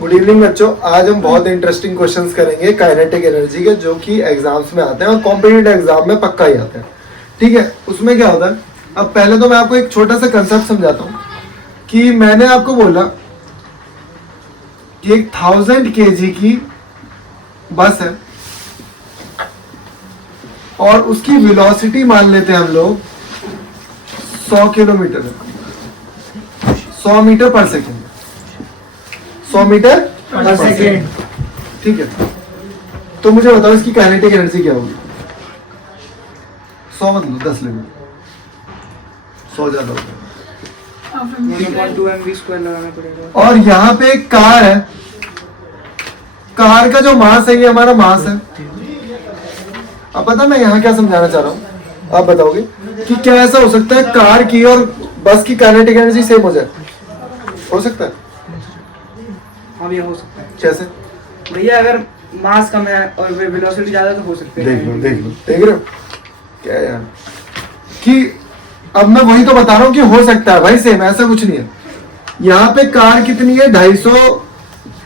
Good evening बच्चों, आज हम बहुत इंटरेस्टिंग क्वेश्चंस करेंगे काइनेटिक एनर्जी के, जो कि एग्जाम्स में आते हैं और कॉम्पिटिटिव एग्जाम में पक्का ही आते हैं। ठीक है, उसमें क्या होता है, अब पहले तो मैं आपको एक छोटा सा कंसेप्ट समझाता हूँ कि मैंने आपको बोला कि एक 1000 kg की बस है और उसकी वेलोसिटी मान लेते हैं हम लोग 100 किलोमीटर है, 100 मीटर पर सेकेंड, 100 मीटर पर सेकेंड। ठीक है, तो मुझे बताओ इसकी काइनेटिक एनर्जी क्या होगी? 100 मत लो, 10 ले लो, 100 ज्यादा होगा। और यहाँ पे एक कार है, कार का जो मास है ये हमारा मास है। अब पता मैं यहाँ क्या समझाना चाह रहा हूँ, आप बताओगे कि क्या ऐसा हो सकता है कार की और बस की काइनेटिक एनर्जी सेम हो जाए? हो सकता है? हाँ भैया हो सकता है। कैसे भैया अगर मास कम है और वेलोसिटी ज्यादा तो हो सकती है। देख लो देख रहे हो क्या यार, कि अब मैं वही तो बता रहा हूँ कि हो सकता है भाई सेम, ऐसा कुछ नहीं है। यहाँ पे कार कितनी है? 250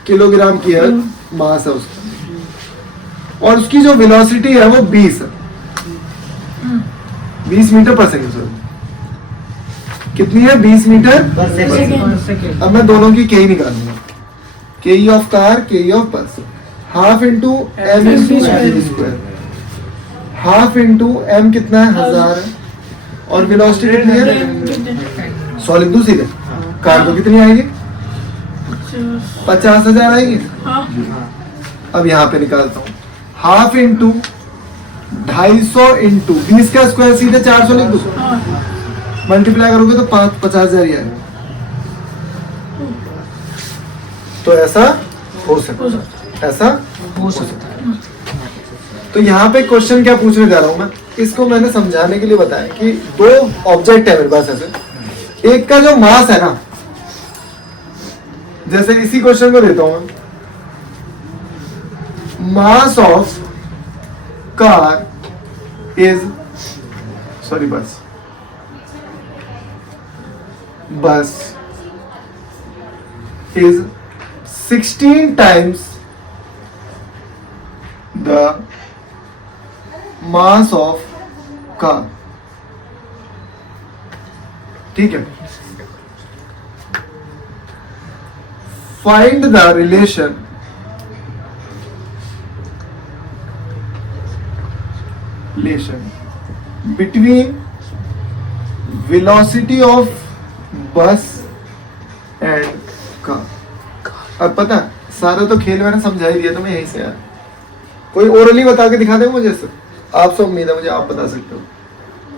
किलोग्राम की है, मास है उसका, और उसकी जो वेलोसिटी है वो 20 है, 20 मीटर पर सेकेंड। कितनी है? 20 मीटर पर सेकेंड। अब मैं दोनों की के निकालूंगा, K of car, K of bus, half into M into square, half into M कितना है? 1000 है, और वेलोसिटी कितनी है? 100 लिख दूं सीधे, कार को कितनी आएगी? 50,000 आएगी। अब यहाँ पे निकालता हूँ, हाफ इंटू 250 इंटू 20 का स्क्वायर, सीधे 400 लिख दूं, मल्टीप्लाई करोगे तो 50,000 ही आएगा। तो ऐसा हो सकता है, ऐसा हो सकता है। तो यहाँ पे क्वेश्चन क्या पूछने जा रहा हूं मैं, इसको मैंने समझाने के लिए बताया कि दो ऑब्जेक्ट है मेरे पास ऐसे, एक का जो मास है ना, जैसे इसी क्वेश्चन को देता हूं मैं, mass of car is, sorry बस is 16 times the mass of car. ठीक है, find the relation between velocity of bus and car. अब पता सारा तो खेल मैंने समझा ही दिया तुम्हें यहीं से यार, कोई ओरली बता के दिखा दे मुझे, आपसे उम्मीद है मुझे आप बता सकते हो।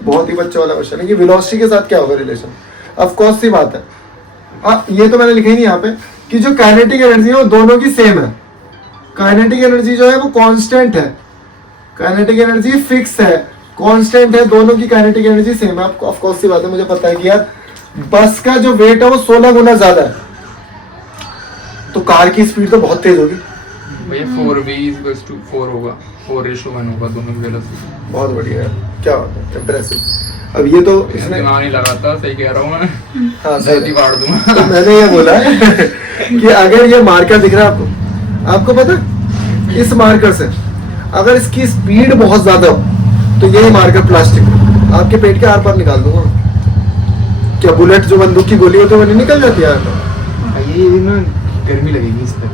बहुत ही बच्चों वाला क्वेश्चन है कि वेलोसिटी के साथ क्या होगा रिलेशन। ऑफ कोर्स सी बात है, ये तो मैंने लिखा ही नहीं यहाँ पे कि जो काइनेटिक एनर्जी है वो दोनों की सेम है। काइनेटिक एनर्जी जो है वो कांस्टेंट है, काइनेटिक एनर्जी फिक्स है, कांस्टेंट है, दोनों की काइनेटिक एनर्जी सेम है। ऑफ कोर्स सी बात है, मुझे पता है कि यार बस का जो वेट है वो 16 गुना ज्यादा है, तो कार की स्पीड तो बहुत तेज होगी भैया। 4v/4 होगा, 4:1 होगा दोनों की वेलोसिटी। बहुत बढ़िया है, क्या बात है, इंप्रेसिव। अब ये तो इसने दिमाग नहीं लगाता, सही कह रहा हूँ मैं। हाँ सही फाड़ दूंगा। तो मैंने ये बोला है कि अगर ये मार्कर दिख रहा है आपको पता है, इस मार्कर से अगर इसकी स्पीड बहुत ज्यादा हो तो ये मार्कर प्लास्टिक आपके पेट के आर पार निकाल दूंगा। क्या बुलेट जो बंदूक की गोली होती है वो नहीं निकल जाती यार? ये ना गर्मी लगेगी इस पर,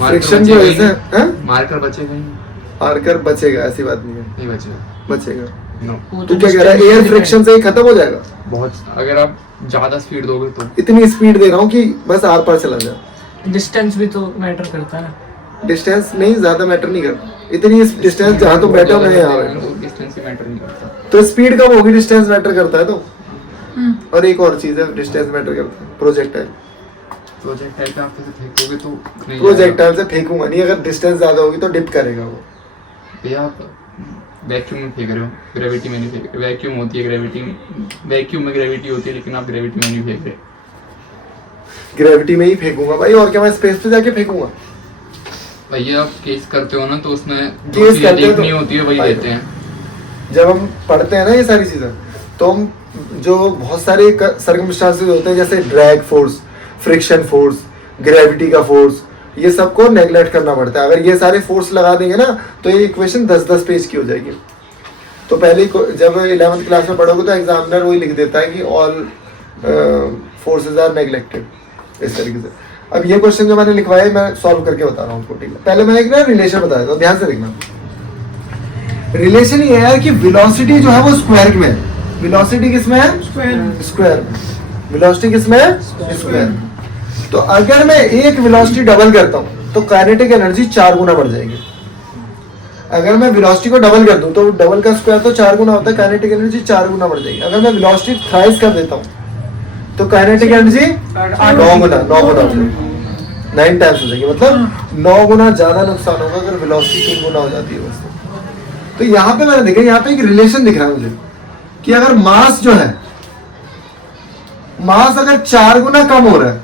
फ्रिक्शन की वजह से मार्कर बचेगा ही, मार्कर बचेगा, ऐसी बात नहीं है, नहीं बचेगा। बचेगा। नो, तू क्या कह रहा है, एयर फ्रिक्शन से ही खत्म हो जाएगा? बहुत, अगर आप ज्यादा स्पीड दोगे तो। इतनी स्पीड दे रहा हूँ कि बस आर पार चला जाए। डिस्टेंस भी तो मैटर करता है। डिस्टेंस नहीं, ज्यादा मैटर नहीं करता, इतनी डिस्टेंस जहाँ तुम बैठे हो मैं यहाँ बैठा, डिस्टेंस ही मैटर नहीं करता। तो स्पीड कम होगी, डिस्टेंस मैटर करता है। तो और एक और चीज है डिस्टेंस मैटर करता है, प्रोजेक्टाइल। प्रोजेक्टाइल पे आप फेंकोगे तो नहीं, प्रोजेक्टाइल से फेंकूंगा नहीं, अगर डिस्टेंस ज्यादा होगी तो डिप करेगा वो। भैया आप वैक्यूम में फेंक रहे हो, ग्रेविटी में नहीं फेंक रहे। वैक्यूम होती है ग्रेविटी में, वैक्यूम में ग्रेविटी होती है, लेकिन आप ग्रेविटी में नहीं फेंक रहे। ग्रेविटी में ही फेंकूंगा भाई, और क्या मैं स्पेस पे जाके फेंकूंगा? भैया आप केस करते हो ना, तो उसमें केस करते देखनी होती है वही देते हैं। जब हम पढ़ते हैं ना ये सारी चीजें, तो हम जो बहुत सारे सर्कमस्टांसेस होते हैं, जैसे drag force, friction force, gravity का फोर्स, ये सबको नेग्लेक्ट करना पड़ता है। अगर ये सारे फोर्स लगा देंगे ना तो ये इक्वेशन 10-10 पेज की हो जाएगी। तो पहले जब 11th क्लास में पढ़ोगे तो एग्जामिनर वही लिख देता है कि ऑल फोर्सेस आर नेग्लेक्टेड, इस तरीके से। अब ये क्वेश्चन जो मैंने लिखवाया है मैं सॉल्व करके बता रहा हूँ आपको, ठीक है। पहले मैं एक ना रिलेशन बता देता हूँ, ध्यान से देखना। रिलेशन ये है कि वेलोसिटी जो है वो स्क्वायर में है। वेलोसिटी किसमें है? स्क्वायर में। वेलोसिटी किसमें है? स्क्वायर में। तो अगर मैं एक वेलोसिटी डबल करता हूँ तो काइनेटिक एनर्जी 4 गुना बढ़ जाएगी। अगर मैं वेलोसिटी को डबल कर दूं तो डबल का स्क्वायर तो 4 गुना होता है, काइनेटिक एनर्जी 4 गुना बढ़ जाएगी। अगर मैं वेलोसिटी थ्राइस कर देता हूँ तो काइनेटिक एनर्जी 9 गुना हो जाएगी, 9 टाइम्स हो जाएगी। मतलब 9 गुना ज्यादा नुकसान होगा अगर वेलोसिटी 3 गुना हो जाती है बस। तो यहाँ पे मैंने देखा, यहाँ पे एक रिलेशन दिख रहा है मुझे कि अगर मास जो है, मास अगर 4 गुना कम हो रहा है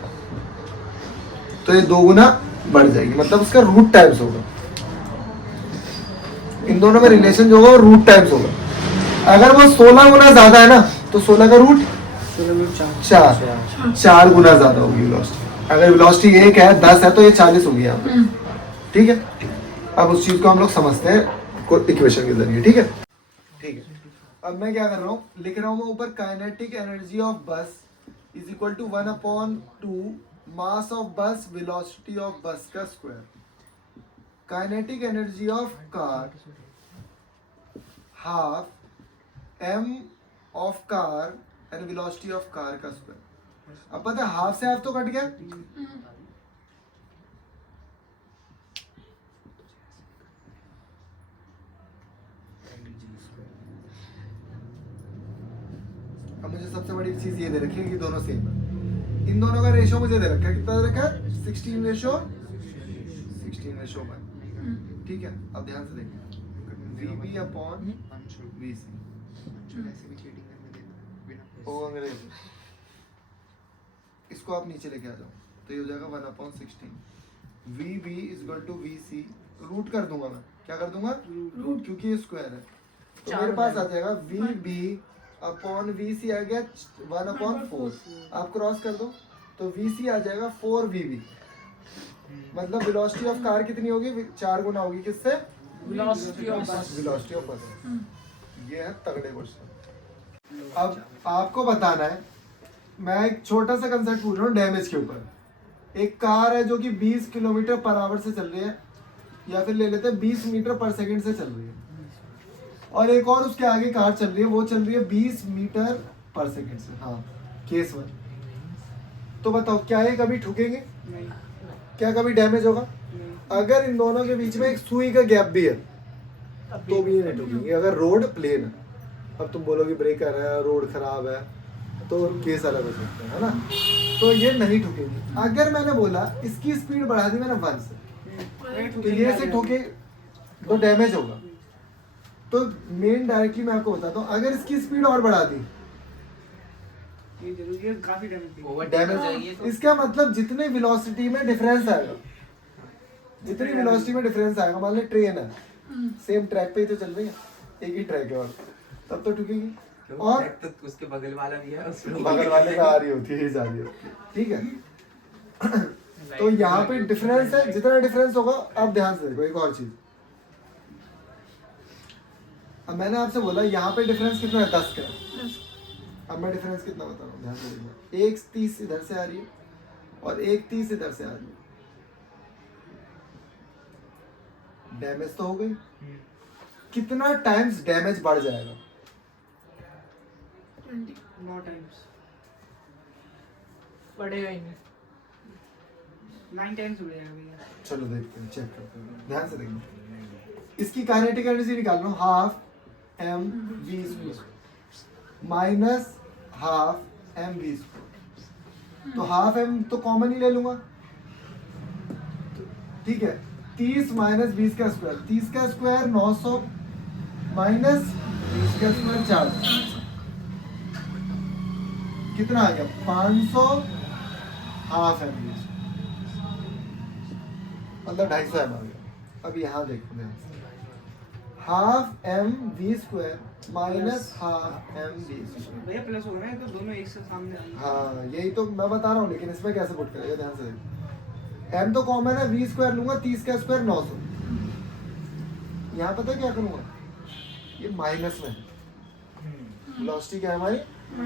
तो ये 2 गुना बढ़ जाएगी, मतलब उसका रूट टाइम्स होगा। इन दोनों में रिलेशन जो होगा वो रूट टाइम्स होगा। अगर वो 16 गुना ज्यादा है ना तो 16 का रूट 4 गुना ज्यादा होगी वेलोसिटी। अगर वेलोसिटी 1 है, 10 है तो ये 40 होगी यहाँ पे, ठीक है। अब उस चीज को हम लोग समझते हैं इक्वेशन के जरिए, ठीक है। ठीक है, अब मैं क्या कर रहा हूँ, लिख रहा हूँ मैं ऊपर kinetic energy of bus is equal to 1/2 mass of bus velocity of bus का square. Kinetic energy of car half m of car and velocity of car का स्क्वायर। अब पता है हाफ से हाफ तो कट गया, अब मुझे सबसे बड़ी चीज ये दे रखी है कि दोनों सेम है। इन दोनों का रेशो मुझे दे रखा है, कितना दे रखा है? 16:1, ठीक है। अब ध्यान से देखिए, VB अपॉन VC ओ अंग्रेज, इसको आप नीचे लेके आ जाओ तो ये हो जाएगा 1/16। VB is equal to VC, root कर दूंगा मैं, क्या कर दूंगा? रूट, क्योंकि ये स्क्वायर है तो मेरे पास आ जाएगा VB अपॉन VC आ गया 1/4। आप क्रॉस कर दो तो VC आ जाएगा 4VB। मतलब वेलोसिटी ऑफ कार कितनी होगी? 4 गुना होगी, किससे? वेलोसिटी ऑफ बस। ये है तगड़े क्वेश्चन। अब आपको बताना है, मैं एक छोटा सा कंसेप्ट पूछ रहा हूँ डैमेज के ऊपर। एक कार है जो कि 20 किलोमीटर पर आवर से चल रही है, या फिर ले लेते हैं 20 मीटर पर सेकंड से चल रही है, और एक और उसके आगे कार चल रही है, वो चल रही है 20 मीटर पर सेकंड से। हाँ, केस 1। तो बताओ क्या ये कभी ठुकेंगे? नहीं। क्या कभी डैमेज होगा? अगर इन दोनों के बीच में एक सुई का गैप भी है तो भी ये नहीं ठुकेंगे। अगर रोड प्लेन है, अब तुम बोलोगे ब्रेकर है, रोड खराब है, तो केस अलग हो सकता है ना, तो ये नहीं ठुकेंगे। अगर मैंने बोला इसकी स्पीड बढ़ा दी मैंने 1 से, तो ये से ठोके तो डैमेज होगा। तो मेन डायरेक्टली मैं आपको बताता हूँ, अगर इसकी स्पीड और बढ़ा दी ये जरूरी है, काफी डैमेज डैमेज। इसका मतलब जितने वेलोसिटी में डिफरेंस आएगा, जितनी वेलोसिटी में डिफरेंस आएगा, मान लो ट्रेन है, सेम ट्रैक पे ही तो चल रही है, एक ही ट्रैक है, और तब तो ठुकेगी। और तो उसके बगल वाला भी है, उसमें बगल वाले का आ रही होती है, जा रही होती है, ठीक है। तो यहाँ पे डिफरेंस है, जितना डिफरेंस होगा, आप ध्यान से देखो। एक और चीज, अब मैंने आपसे बोला यहाँ पे डिफरेंस कितना है? 10 का। अब मैं डिफरेंस कितना बता रहा हूँ, ध्यान से देखना। 1:30 इधर से आ रही है और 1:30 इधर से आ रही है। डैमेज तो हो गई, कितना टाइम्स डैमेज बढ़ जाएगा? 9 टाइम्स, बढ़ेगा ही नहीं। 9 टाइम्स हो जाएगा भैया। चलो देखते हैं, चेक करते हैं, ध्यान से देखना। इसकी काइनेटिक एनर्जी निकाल लो, half mv² minus half mv²। तो हाफ m तो कॉमन ही ले लूंगा, ठीक है। 30 माइनस 20 का स्क्वायर, 30 का स्क्वायर 900 माइनस 20 का स्क्वायर 400, कितना आ गया? 500 हाफ mv², मतलब 250 m आ गया। अब यहाँ देखो ध्यान से, half mv² minus half mv²। भैया प्लस हो रहा है तो दोनों एक से सामने आ रहे हैं। हाँ, यही तो मैं बता रहा हूँ, लेकिन इसमें कैसे पुट करेगा? ध्यान से देखो, m तो कॉमन है, v स्क्वायर लूंगा, 30 का स्क्वायर 900। यहाँ पता है क्या करूंगा, ये माइनस में है, वेलोसिटी क्या है हमारी,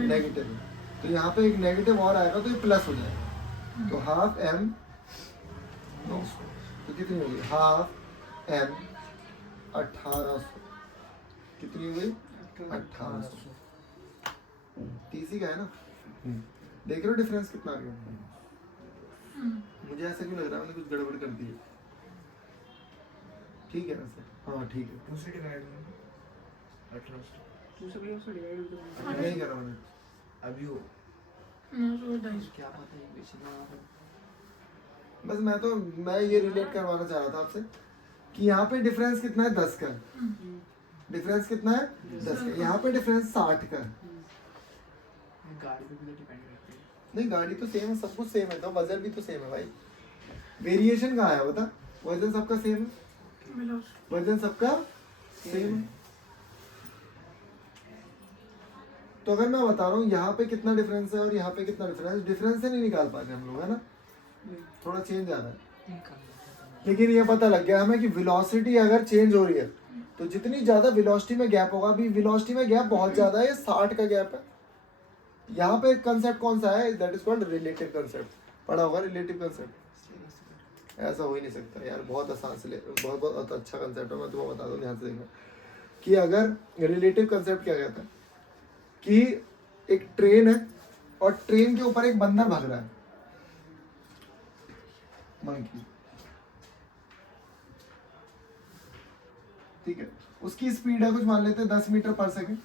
नेगेटिव है, तो यहाँ पे एक नेगेटिव और आएगा तो ये प्लस हो जाएगा, तो हाफ m 900, तो कितनी होगी, हाफ m 1800, कितनी हो गई 1800, 30 का है ना। देख रहे हो डिफरेंस कितना आ गया, मुझे ऐसा क्यों लग रहा है मैंने कुछ गड़बड़ कर दी है, ठीक है वैसे, हाँ ठीक है, 2 से डिवाइड में 18 नहीं कर रहा मैंने, अभी हो 922 क्या पता है बेच ना बस मैं ये रिलेट करवाना चाह रहा था आपसे कि यहाँ पे डिफरेंस कितना है 10 का, डिफरेंस कितना है 10 का, यहाँ पे डिफरेंस 60 का है। गाड़ी पे भी डिपेंड करती है। नहीं गाड़ी तो सेम है, सब कुछ सेम है, तो वजन भी तो सेम है भाई, वेरिएशन कहाँ है बता, वजन सबका सेम है, वजन सबका सेम है। तो अगर मैं बता रहा हूँ यहाँ पे कितना डिफरेंस है और यहाँ पे कितना डिफरेंस से नहीं निकाल पा रहे हम लोग, है ना, थोड़ा चेंज आ रहा है, लेकिन ये पता लग गया हमें कि वेलोसिटी अगर चेंज हो रही है तो जितनी ज्यादा वेलोसिटी में गैप होगा, अभी वेलोसिटी में गैप बहुत ज्यादा है, 60 का गैप है। यहाँ पे कंसेप्ट कौन सा है, that is called relative concept, पढ़ा होगा रिलेटिव कंसेप्ट, ऐसा हो ही नहीं सकता यार, बहुत आसान से बहुत बहुत अच्छा कंसेप्ट है, मैं तुम्हें बता दूं ध्यान से देखना कि अगर रिलेटिव कंसेप्ट क्या कहता है कि एक ट्रेन है और ट्रेन के ऊपर एक बंदर भाग रहा है, मंकी, ठीक है, उसकी स्पीड है कुछ मान लेते हैं 10 मीटर पर सेकंड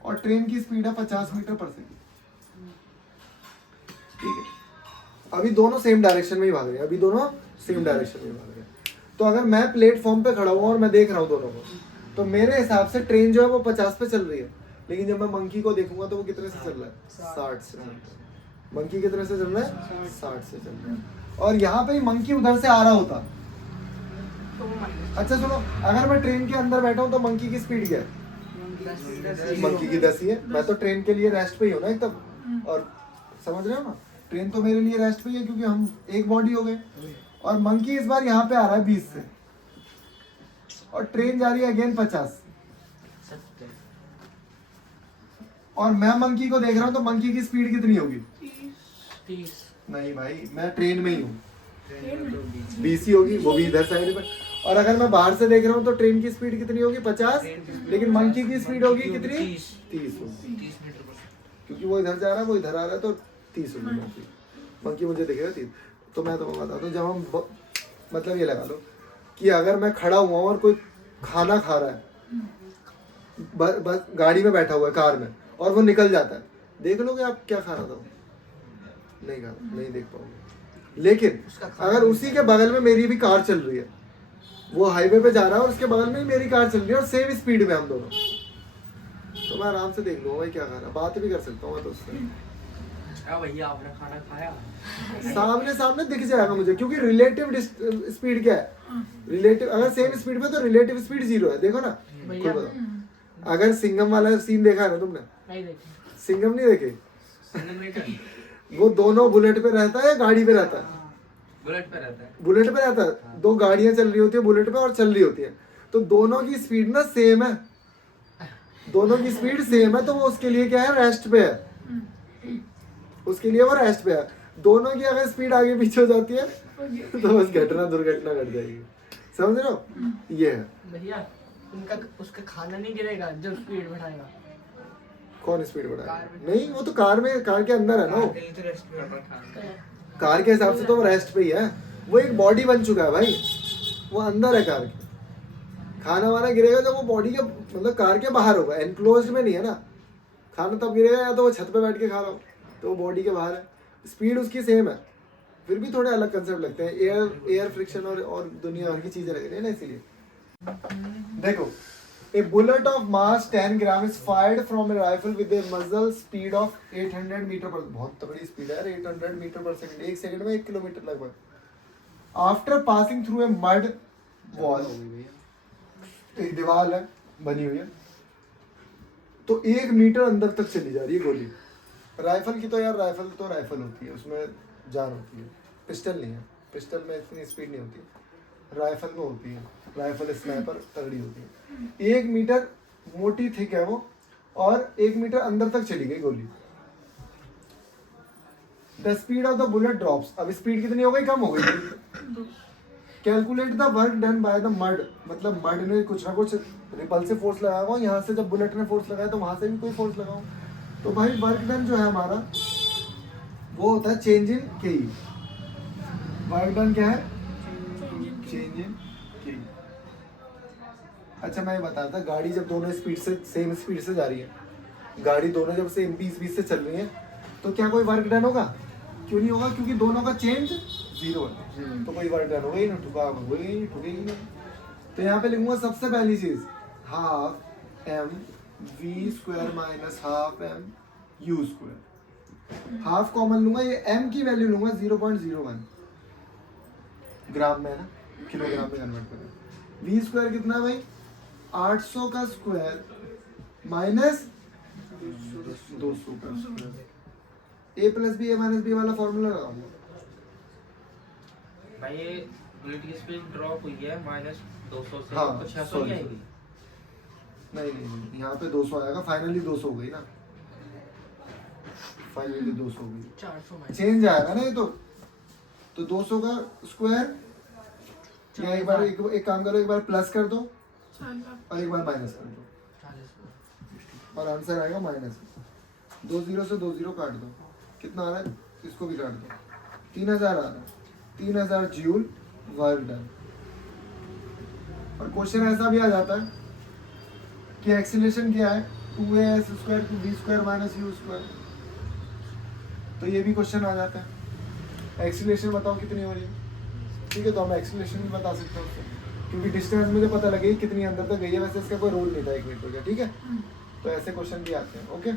और ट्रेन की स्पीड है 50 मीटर पर सेकंड, ठीक है, अभी दोनों सेम डायरेक्शन में ही भाग रहे हैं, अभी दोनों सेम डायरेक्शन में भाग रहे हैं। तो अगर मैं प्लेटफॉर्म पे खड़ा हुआ और मैं देख रहा हूँ दोनों को, तो मेरे हिसाब से ट्रेन जो है वो 50 पे चल रही है, लेकिन जब मैं मंकी को देखूंगा तो वो कितने से चल रहा है, 60 से चल रहा है, मंकी कितने से चल रहा है, 60 से चल रहा है। और यहाँ पे मंकी उधर से आ रहा होता, अच्छा सुनो, अगर मैं ट्रेन के अंदर बैठा हूँ तो मंकी की स्पीड क्या है, मंकी की 10 ही है, मैं तो ट्रेन के लिए रेस्ट पे ही हूँ ना एकदम, और समझ रहे हो ना, ट्रेन तो मेरे लिए रेस्ट पे ही है क्योंकि हम एक बॉडी हो गए, और मंकी इस बार यहाँ पे आ रहा है 20 से और ट्रेन जा रही है अगेन 50, और मैं मंकी को देख रहा हूँ तो मंकी की स्पीड कितनी होगी, 30 नहीं भाई मैं ट्रेन में ही हूँ, 20 ही होगी, वो भी इधर साइड पे, और अगर मैं बाहर से देख रहा हूँ तो ट्रेन की स्पीड कितनी होगी 50, लेकिन मंकी की स्पीड होगी कितनी 30 होगी, 30 मीटर पर क्योंकि वो इधर जा रहा है वो इधर आ रहा है तो 30 होगी मंकी मुझे दिखेगा 30। तो मैं तुम्हें बताता हूँ, जब हम मतलब ये लगा लो कि अगर मैं खड़ा हुआ हूँ और कोई खाना खा रहा है, बस गाड़ी में बैठा हुआ है कार में, और वो निकल जाता है, देख लोगे आप क्या खा रहा था, नहीं खा, नहीं देख पाओगे। लेकिन अगर उसी के बगल में मेरी भी कार चल रही है, वो हाईवे पे जा रहा है और उसके बगल में ही मेरी कार चल रही है और सेम स्पीड में हम दोनों, तो मैं आराम से देख लूंगा भाई क्या खा रहा है, बात भी कर सकता हूँ मैं तो उससे, भैया आपने खाना खाया, सामने सामने दिख जाएगा मुझे, क्योंकि रिलेटिव स्पीड क्या है, रिलेटिव अगर सेम स्पीड में तो रिलेटिव स्पीड 0 है, देखो ना, भैया कोई बताओ। अगर सिंघम वाला सीन देखा है ना तुमने, नहीं देखे, सिंघम नहीं देखे, वो दोनों बुलेट पे रहता है या गाड़ी पे रहता है, बुलेट पे रहता है, बुलेट पे रहता है, दो गाड़ियां चल रही होती है बुलेट पे और चल रही होती है, तो दोनों की स्पीड ना सेम है, दोनों की स्पीड सेम है, तो वो उसके लिए क्या है, रेस्ट पे है, उसके लिए वो रेस्ट पे है। दोनों की अगर स्पीड आगे पीछे हो जाती है तो बस दुर्घटना घट जाएगी, समझ रहे हो, ये है। भैया उनका उसका खाना नहीं गिरेगा जब स्पीड बढ़ाएगा, कौन स्पीड बढ़ाएगा, नहीं वो तो कार में, कार के अंदर है ना, वो कहीं तो रेस्ट पे खाना, कार के हिसाब से तो वो रेस्ट पे ही है, वो एक बॉडी बन चुका है भाई, वो अंदर है कार के, खाना वाना गिरेगा जब वो बॉडी के मतलब कार के बाहर होगा, एनक्लोज्ड में नहीं है ना, खाना तब गिरेगा या तो वो छत पे बैठ के खा रहा हो, तो वो बॉडी के बाहर है, स्पीड उसकी सेम है, फिर भी थोड़े अलग कंसेप्ट लगते हैं, एयर फ्रिक्शन और दुनिया भर की चीजें लग रही है ना, इसीलिए देखो, a bullet of mass 10 gram is fired from a rifle with a muzzle speed of 800 metre पर, बहुत तगड़ी स्पीड है यार, 800 मीटर पर सेकंड, एक सेकंड में 1 किलोमीटर लगभग, after passing through a mud wall, एक दीवार है बनी हुई है, तो 1 मीटर अंदर तक चली जा रही है गोली। राइफल की तो यार राइफल होती है, उसमें जान होती है, पिस्टल नहीं है, पिस्टल में इतनी स्पीड नहीं होती, राइफल में होती है। राइफल स्नाइपर तगड़ी होती है। 1 मीटर मोटी थिक है वो, और 1 मीटर अंदर तक चली गई गोली। The speed of the bullet drops, अब स्पीड कितनी हो गई, कम हो गई। Calculate the work done by the mud, मतलब मड ने कुछ ना कुछ रिपल्सिव फोर्स लगाया हुआ, यहाँ से जब बुलेट ने फोर्स लगाया तो वहां से भी कोई फोर्स लगाओ। तो भाई वर्क डन जो है हमारा वो होता है चेंज इन के। वर्क डन क्या है, चेंज इन के। अच्छा मैं ये बता था, गाड़ी जब दोनों स्पीड से सेम स्पीड से जा रही है, गाड़ी दोनों जब सेम 20 से चल रही है, तो क्या कोई वर्क डन होगा? क्यों नहीं होगा? क्योंकि दोनों का चेंज 0 है, तो कोई वर्क डन होगा ही ना, ठुकेगी नहीं। तो यहाँ पे लिखूंगा सबसे पहली चीज half M V square minus half M U square. Half common लूंगा, ये m की वैल्यू लूंगा 0.01 ग्राम में है ना, किलोग्राम में कन्वर्ट करें। वी स्क्वायर कितना है भाई, 800 का स्क्वायर माइनस 200 का square. a plus B, a minus B वाला फॉर्मूला लगाऊंगा। भाई ये बुलेट की स्पीड ड्रॉप हुई है -200 से, हाँ, तो 600 sorry, की आएगी। नहीं, यहाँ पे 200 आएगा, फाइनली 200 हो गई ना, फाइनली 200 हो गई, 400 में चेंज आएगा ना ये तो 200 का स्क्वायर, या एक बार एक काम करो, एक बार प्लस कर दो और एक बार माइनस कर दो, 40 और आंसर आएगा माइनस। 2 0 से 2 0 काट दो, कितना आ रहा है, इसको भी काट दो, 3000 आ रहा है। 3000 जूल वर्क डन। और क्वेश्चन ऐसा भी आ जाता है कि एक्सीलरेशन क्या है, 2as square to v square minus u square, तो ये भी क्वेश्चन आ जाता है। एक्सीलरेशन बताओ कितनी हो रही है, ठीक है, तो हम एक्सीलरेशन भी बता सकते हैं उससे, क्योंकि डिस्टेंस मुझे पता लगे कितनी अंदर तक गई है। वैसे इसका कोई रोल नहीं था 1 मीटर का, ठीक है, तो ऐसे क्वेश्चन भी आते हैं। ओके।